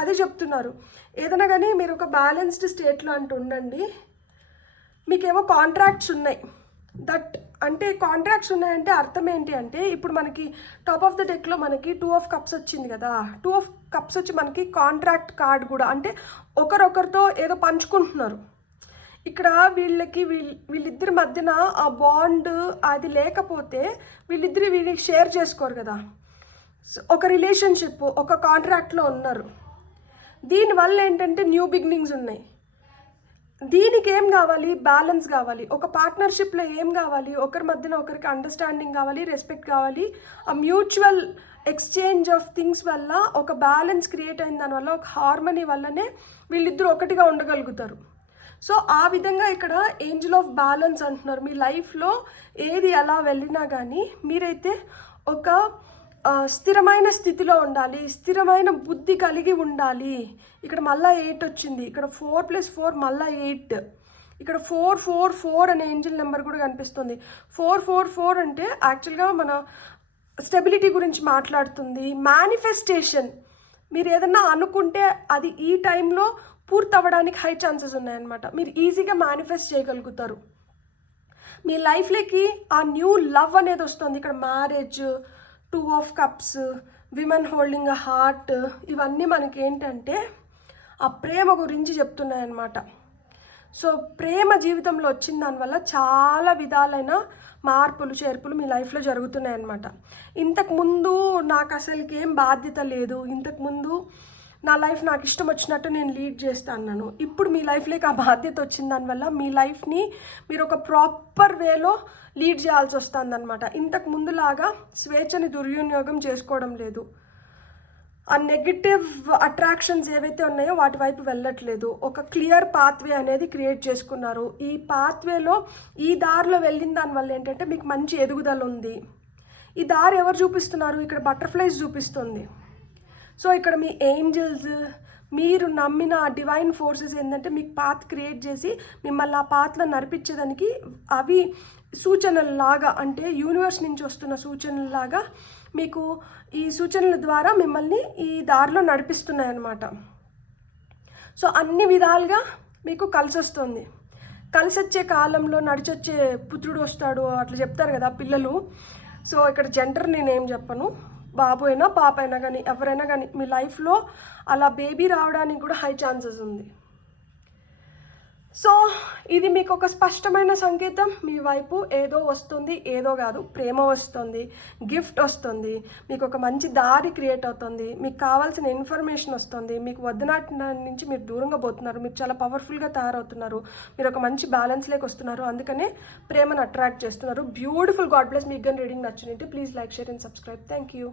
అదే చెప్తున్నారు. ఏదైనా కానీ మీరు ఒక బ్యాలెన్స్డ్ స్టేట్లో అంటూ ఉండండి. మీకేమో కాంట్రాక్ట్స్ ఉన్నాయి, దట్ అంటే కాంట్రాక్ట్స్ ఉన్నాయంటే అర్థం ఏంటి అంటే, ఇప్పుడు మనకి టాప్ ఆఫ్ ద డెక్లో మనకి 2 of Cups వచ్చింది కదా. 2 of Cups వచ్చి మనకి కాంట్రాక్ట్ కార్డ్ కూడా, అంటే ఒకరొకరితో ఏదో పంచుకుంటున్నారు. ఇక్కడ వీళ్ళిద్దరి మధ్యన ఆ బాండ్ అది లేకపోతే వీళ్ళకి షేర్ చేసుకోరు కదా. ఒక రిలేషన్షిప్, ఒక కాంట్రాక్ట్లో ఉన్నారు. దీనివల్ల ఏంటంటే న్యూ బిగినింగ్స్ ఉన్నాయి. దీనికి ఏం కావాలి? బ్యాలెన్స్ కావాలి. ఒక పార్ట్నర్షిప్లో ఏం కావాలి? ఒకరి మధ్యన ఒకరికి అండర్స్టాండింగ్ కావాలి, రెస్పెక్ట్ కావాలి. ఆ మ్యూచువల్ ఎక్స్చేంజ్ ఆఫ్ థింగ్స్ వల్ల ఒక బ్యాలెన్స్ క్రియేట్ అయిన దానివల్ల, ఒక హార్మనీ వల్లనే వీళ్ళిద్దరూ ఒకటిగా ఉండగలుగుతారు. సో ఆ విధంగా ఇక్కడ ఏంజిల్ ఆఫ్ బ్యాలెన్స్ అంటున్నారు. మీ లైఫ్లో ఏది ఎలా వెళ్ళినా కానీ మీరైతే ఒక స్థిరమైన స్థితిలో ఉండాలి, స్థిరమైన బుద్ధి కలిగి ఉండాలి. ఇక్కడ మళ్ళీ 8 వచ్చింది, ఇక్కడ 4 + 4 మళ్ళీ 8, ఇక్కడ 444 అనే ఏంజిల్ నెంబర్ కూడా కనిపిస్తుంది. 444 అంటే యాక్చువల్గా మన స్టెబిలిటీ గురించి మాట్లాడుతుంది. మేనిఫెస్టేషన్, మీరు ఏదన్నా అనుకుంటే అది ఈ టైంలో పూర్తి అవ్వడానికి హై ఛాన్సెస్ ఉన్నాయన్నమాట. మీరు ఈజీగా మేనిఫెస్ట్ చేయగలుగుతారు. మీ లైఫ్లోకి ఆ న్యూ లవ్ అనేది వస్తుంది. ఇక్కడ marriage, 2 of cups, women holding a heart, ఇవన్నీ మనకి ఏంటంటే ఆ ప్రేమ గురించి చెప్తున్నాయన్నమాట. సో ప్రేమ జీవితంలో వచ్చిన దానివల్ల చాలా విధాలైన మార్పులు చేర్పులు మీ లైఫ్లో జరుగుతున్నాయన్నమాట. ఇంతకుముందు నాకు అసలుకి ఏం బాధ్యత లేదు, ఇంతకుముందు నా లైఫ్ నాకు ఇష్టం వచ్చినట్టు నేను లీడ్ చేస్తా అన్నాను. ఇప్పుడు మీ లైఫ్లోకి ఆ బాధ్యత వచ్చిన దానివల్ల మీ లైఫ్ని మీరు ఒక ప్రాపర్ వేలో లీడ్ చేయాల్సి వస్తుంది అనమాట. ఇంతకు ముందులాగా స్వేచ్ఛని దుర్వినియోగం చేసుకోవడం లేదు. ఆ నెగిటివ్ అట్రాక్షన్స్ ఏవైతే ఉన్నాయో వాటి వైపు వెళ్ళట్లేదు. ఒక క్లియర్ పాత్వే అనేది క్రియేట్ చేసుకున్నారు. ఈ పాత్వేలో ఈ దారిలో వెళ్ళిన దానివల్ల ఏంటంటే మీకు మంచి ఎదుగుదల ఉంది. ఈ దారి ఎవరు చూపిస్తున్నారు? ఇక్కడ బటర్ఫ్లైస్ చూపిస్తుంది. సో ఇక్కడ మీ ఏంజల్స్, మీరు నమ్మిన డివైన్ ఫోర్సెస్ ఏంటంటే మీకు పాత్ క్రియేట్ చేసి మిమ్మల్ని ఆ పాత్లో నడిపించేదానికి అవి సూచనలలాగా, అంటే యూనివర్స్ నుంచి వస్తున్న సూచనలలాగా మీకు ఈ సూచనల ద్వారా మిమ్మల్ని ఈ దారిలో నడిపిస్తున్నాయి అన్నమాట. సో అన్ని విధాలుగా మీకు కలిసి వస్తుంది. కలిసి వచ్చే కాలంలో నడిచొచ్చే పుత్రుడు వస్తాడు అట్లా చెప్తారు కదా పిల్లలు. సో ఇక్కడ జెండర్ నేనేం చెప్పను, బాబు అయినా పాప అయినా కానీ ఎవరైనా కానీ మీ లైఫ్లో అలా బేబీ రావడానికి కూడా హై ఛాన్సెస్ ఉంది. సో ఇది మీకు ఒక స్పష్టమైన సంకేతం. మీ వైపు ఏదో వస్తుంది, ఏదో కాదు, ప్రేమ వస్తుంది, గిఫ్ట్ వస్తుంది, మీకు ఒక మంచి దారి క్రియేట్ అవుతుంది, మీకు కావాల్సిన ఇన్ఫర్మేషన్ వస్తుంది, మీకు వద్దనాటి నుంచి మీరు దూరంగా పోతున్నారు, మీరు చాలా పవర్ఫుల్గా తయారవుతున్నారు, మీరు ఒక మంచి బ్యాలెన్స్లోకి వస్తున్నారు. అందుకనే ప్రేమను అట్రాక్ట్ చేస్తున్నారు. బ్యూటిఫుల్. God bless. మీకు కానీ రీడింగ్ నచ్చినట్టు please like, share and subscribe. Thank you.